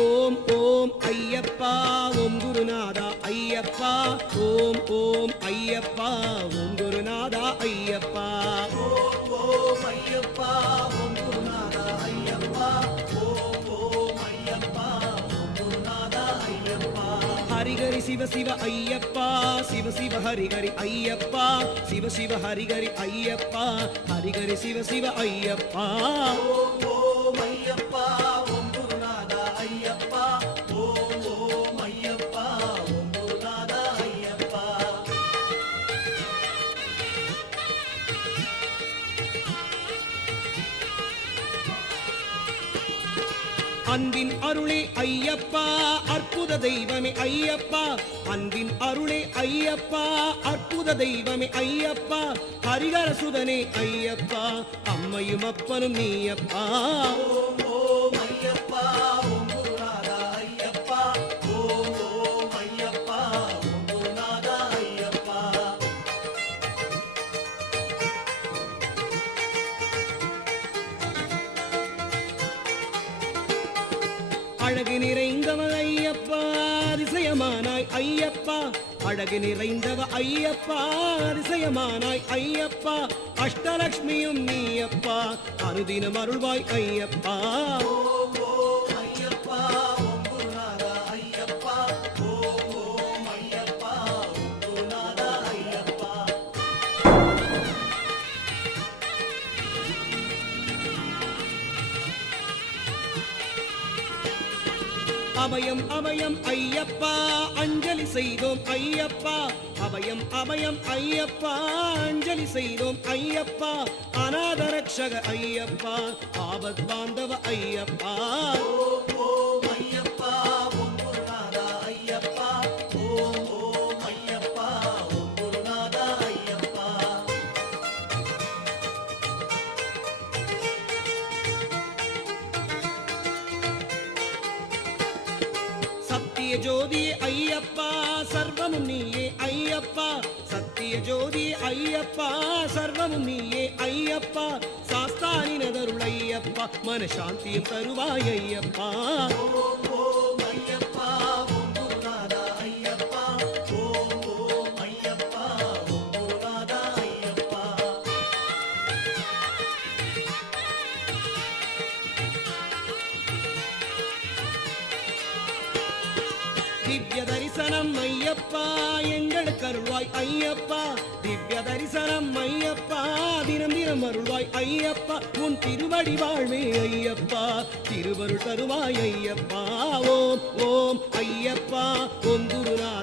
ஓம் ஓம் ஐயப்பா ஓம் குருநாதா ஐயப்பா ஓம் ஓம் ஐயப்பா ஓம் குருநாதா ஐயப்பா ஓம் ஓம் ஐயப்பா ஓம் குருநாதா ஐயப்பா ஓம் ஓம் ஐயப்பா ஓம் குருநாதா ஐயப்பா ஹரிஹரி சிவ சிவ ஐயப்பா சிவ சிவ ஹரிஹரி ஐயப்பா சிவ சிவ ஹரிஹரி ஐயப்பா ஹரிஹரி சிவ சிவ ஐயப்பா ஓம் ஓம் ஐயப்பா ஓம் குருநாதா ஐயப்பா ஓம் ஓம் ஐயப்பா ஓம் குருநாதா ஐயப்பா அன்பின் அருளே ஐயப்பா அற்புத தெய்வமே ஐயப்பா அன்பின் அருளே ஐயப்பா அற்புத தெய்வமே ஐயப்பா ஹரிஹர சுதனே ஐயப்பா அம்மையும் அப்பனும் நீயப்பா ஓம் ஓம் ஐயப்பா ஓம் குருநாதா ஐயப்பா ஓம் ஓம் ஐயப்பா ஓம் குருநாதா ஐயப்பா அழகு நிறைந்தவ ஐயப்பா அதிசயமானாய் ஐயப்பா அழகு நிறைந்தவ ஐயப்பா அதிசயமானாய் ஐயப்பா அஷ்டலக்ஷ்மியும் நீயப்பா அனுதினம் அருள்வாய் ஐயப்பா ஓம் ஓம் ஐயப்பா ஓம் குருநாதா ஐயப்பா ஓம் ஓம் ஐயப்பா ஓம் குருநாதா ஐயப்பா அபயம் அபயம் ஐயப்பா அஞ்சலி செய்தோம் ஐயப்பா அபயம் அபயம் ஐயப்பா அஞ்சலி செய்தோம் ஐயப்பா அநாத ரக்ஷக ஐயப்பா ஆபத் பாந்தவ ஐயப்பா ஓம் ஓம் ஐயப்பா ஓம் குருநாதா ஐயப்பா ஓம் ஓம் ஐயப்பா ஓம் குருநாதா ஐயப்பா சத்திய ஜோதி ஐயப்பா சர்வமும் நீயே ஐயப்பா சத்திய ஜோதி ஐயப்பா சர்வமும் நீயே ஐயப்பா சாஸ்தானினதருள் ஐயப்பா மனசாந்தியும் தருவாய் ஐயப்பா ஓம் ஓம் ஐயப்பா ஓம் குருநாதா ஐயப்பா ஓம் ஓம் ஐயப்பா ஓம் குருநாதா ஐயப்பா திவ்ய தரிசனம் ஐயப்பா எங்களுக்கு அருள்வாய் ஐயப்பா திவ்ய தரிசனம் ஐயப்பா தினம் தினம் அருள்வாய் ஐயப்பா உன் திருவடி வாழ்வே ஐயப்பா திருவருள் தருவாய் ஐயப்பா ஓம் ஓம் ஐயப்பா ஓம் குருநாதா